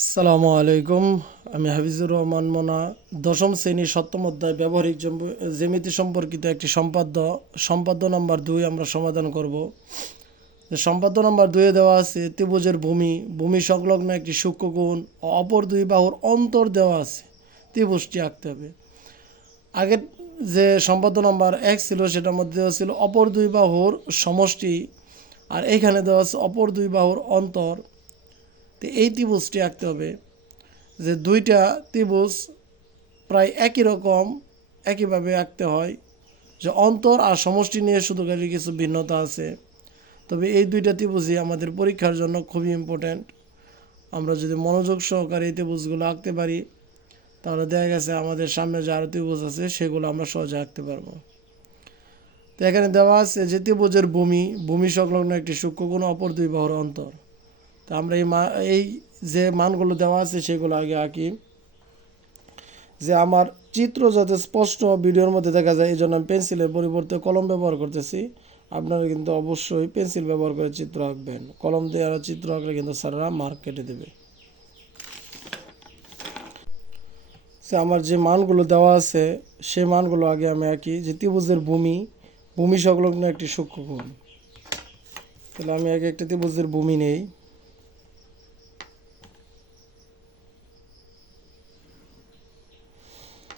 আসসালামু আলাইকুম। আমি হাফিজুর রহমান মোনা। দশম শ্রেণীর সপ্তম অধ্যায় ব্যবহারিক জ্যামিতি সম্পর্কিত একটি সম্পাদ্য নাম্বার 2 আমরা সমাধান করব। সম্পাদ্য নাম্বার 2-এ দেওয়া আছে ত্রিভুজের ভূমি সংলগ্ন একটি সূক্ষ্মকোণ ও অপর দুই বাহুর অন্তর দেওয়া আছে। ত্রিভুজটি আঁকতে হবে। আগের যে সম্পাদ্য নাম্বার 1 ছিল সেটার মধ্যে দেওয়া ছিল অপর দুই বাহুর সমষ্টি, আর এইখানে দেওয়া আছে অপর দুই বাহুর অন্তর। তো এই ত্রিভুজটি আঁকতে হবে। যে দুইটা ত্রিভুজ প্রায় একই রকম, একইভাবে আঁকতে হয়। যে অন্তর আর সমষ্টি নিয়ে শুধু কিছু ভিন্নতা আছে, তবে এই দুইটা ত্রিভুজই আমাদের পরীক্ষার জন্য খুবই ইম্পর্ট্যান্ট। আমরা যদি মনোযোগ সহকারে এই ত্রিভুজগুলো আঁকতে পারি, তাহলে দেখা গেছে আমাদের সামনে যে আরও ত্রিভুজ আছে সেগুলো আমরা সহজে আঁকতে পারবো। তো এখানে দেওয়া আছে যে ত্রিভুজের ভূমি সংলগ্ন একটি সূক্ষ্মকোণ অপর দুই বাহুর অন্তর। তো আমরা এই যে মানগুলো দেওয়া আছে সেগুলো আগে আঁকি, যে আমার চিত্র যাতে স্পষ্ট ভিডিওর মধ্যে দেখা যায়। এই জন্য আমি পেন্সিলের পরিবর্তে কলম ব্যবহার করতেছি। আপনারা কিন্তু অবশ্যই পেন্সিল ব্যবহার করে চিত্র আঁকবেন। কলম দিয়ে আর চিত্র আঁকলে কিন্তু স্যাররা মার্ক কেটে দেবে। সে আমার যে মানগুলো দেওয়া আছে সেই মানগুলো আগে আমি আঁকি। যে ত্রিভুজের ভূমি সংলগ্ন একটি সূক্ষ্মকোণ, তাহলে আমি আগে একটা ত্রিভুজের ভূমি নেই।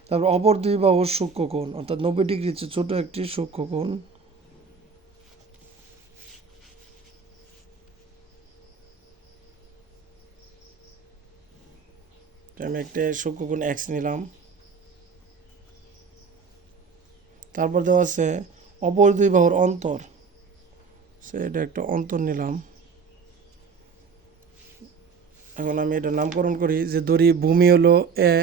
তারপর অপর দুই বাহুর সূক্ষ্মকোণ, অর্থাৎ 90 ডিগ্রি ছোট একটি সূক্ষ্মকোণ। আমি একটা সূক্ষ্মকোণ এক্স নিলাম। তারপর দেওয়া আছে অপর দুই বাহুর অন্তর, এটা একটা অন্তর নিলাম। এখন আমি এটা নামকরণ করি, যে ধরি ভূমি হলো এ,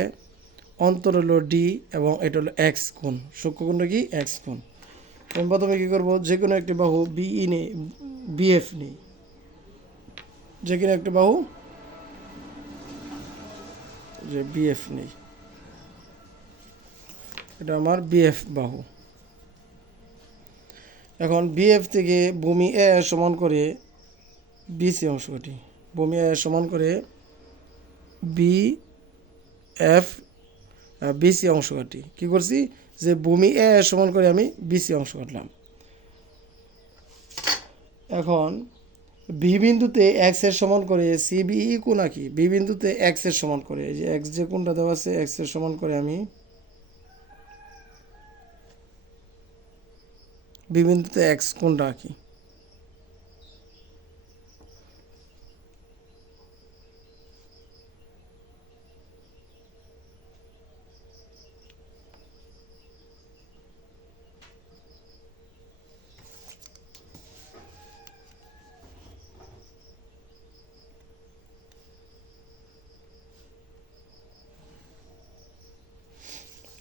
অন্তর হলো ডি, এবং এটা হলো এক্স কোণ। সূক্ষ্মকোণটা কি? এক্স কোণ। আমি প্রথমে কী করবো, যে কোনো একটি বাহু বিই নেই, বিএফ নেই। যে কোনো একটি বাহু যে বিএফ নেই, এটা আমার বিএফ বাহু। এখন বিএফ থেকে ভূমি এ সমান করে বিসি অংশ কাটি। ভূমি এ সমান করে বি এফ বিসি অংশ কাটি। কী করছি, যে ভূমি এ সমান করে আমি বিসি অংশ কাটলাম। এখন বি বিন্দুতে এক্স এর সমান করে সিবিই কোণ আঁকি। বি বিন্দুতে এক্স এর সমান করে, এই যে এক্স যে কোণটা দেওয়া আছে এক্স এর সমান করে আমি বি বিন্দুতে এক্স কোণটা আঁকি।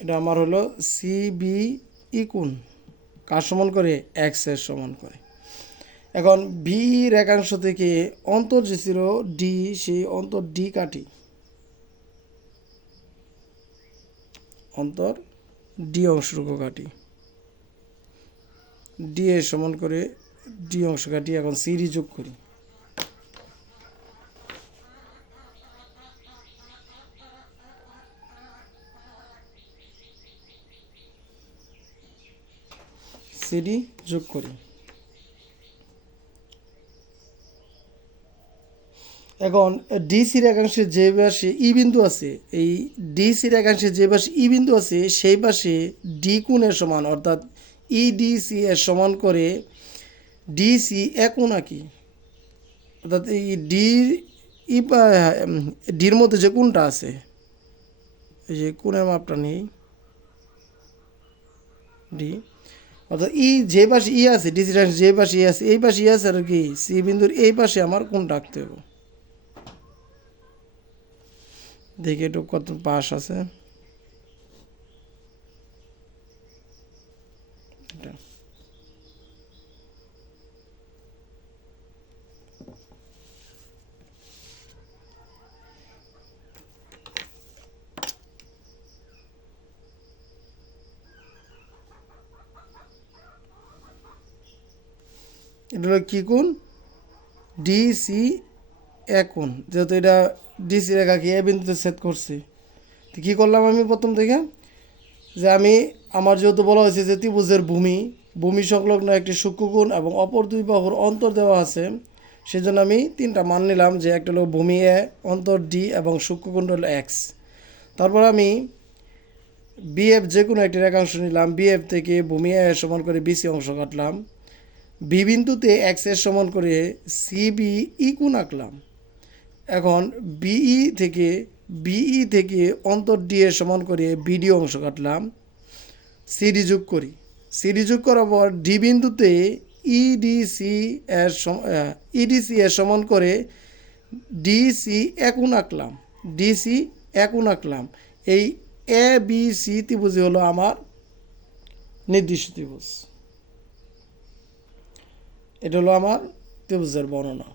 এটা আমার হলো সিবিই কোণ, কার সমান করে? এক্স এর সমান করে। এখন বি রেখাংশ থেকে অন্তর যে ছিল ডি, সেই অন্তর ডি কাটি। অন্তর ডি অংশটুকু কাটি, ডি এর সমান করে ডি অংশ কাটি। এখন সিডি যোগ করি। সিডি যোগ করি। এখন ডিসি রেখাংশের যে পাশে ই বিন্দু আছে, এই ডিসি রেখাংশের যে পাশে ই বিন্দু আছে সেই পাশে ডি কোণের সমান, অর্থাৎ ইডিসি এর সমান করে ডিসি এ কোণ আঁকি। অর্থাৎ এই ডির মধ্যে যে কোণটা আছে, এই যে কোণের মাপটা নেই ডি, অর্থাৎ ই যে পাশে ই আছে, ডিসি রেখাংশ যে পাশে ই আছে, এই পাশে ই আছে আর কি সি বিন্দুর এই পাশে আমার কোণটা আঁকতে হবে। দেখি একটু কত পাশ আছে। এটা এটা হলো কী কোণ? ডিসি এখন যেহেতু এটা ডিসি রেখাকে এ বিন্দুতে ছেদ করছি, তো কী করলাম আমি প্রথম থেকে, যে আমি আমার যেহেতু বলা হয়েছে যে ত্রিভুজের ভূমি সংলগ্ন একটি সূক্ষ্মকোণ এবং অপর দুই বাহুর অন্তর দেওয়া আছে, সেজন্য আমি তিনটা মান নিলাম, যে একটা হলো ভূমি এ, অন্তর ডি এবং সূক্ষ্মকোণ হলো এক্স। তারপর আমি বিএফ যে কোনো একটি রেখাংশ নিলাম, বিএফ থেকে ভূমি এ সমান করে বিসি অংশ কাটলাম, বি বিন্দুতে এক্স এর সমান করে সিবিই কোণ আঁকলাম। এখন বিই থেকে অন্তর ডি এর সমান করে বিডি অংশ কাটলাম, সিডি যোগ করি। সিডি যোগ করার পর ডি বিন্দুতে ইডিসি এর সমান করে ডিসি একোণ আঁকলাম, ডিসি একোণ আঁকলাম। এই এ বি সি ত্রিভুজই হলো আমার নির্দিষ্ট ত্রিভুজ। এটা হলো আমার ত্রিভুজের বর্ণনা।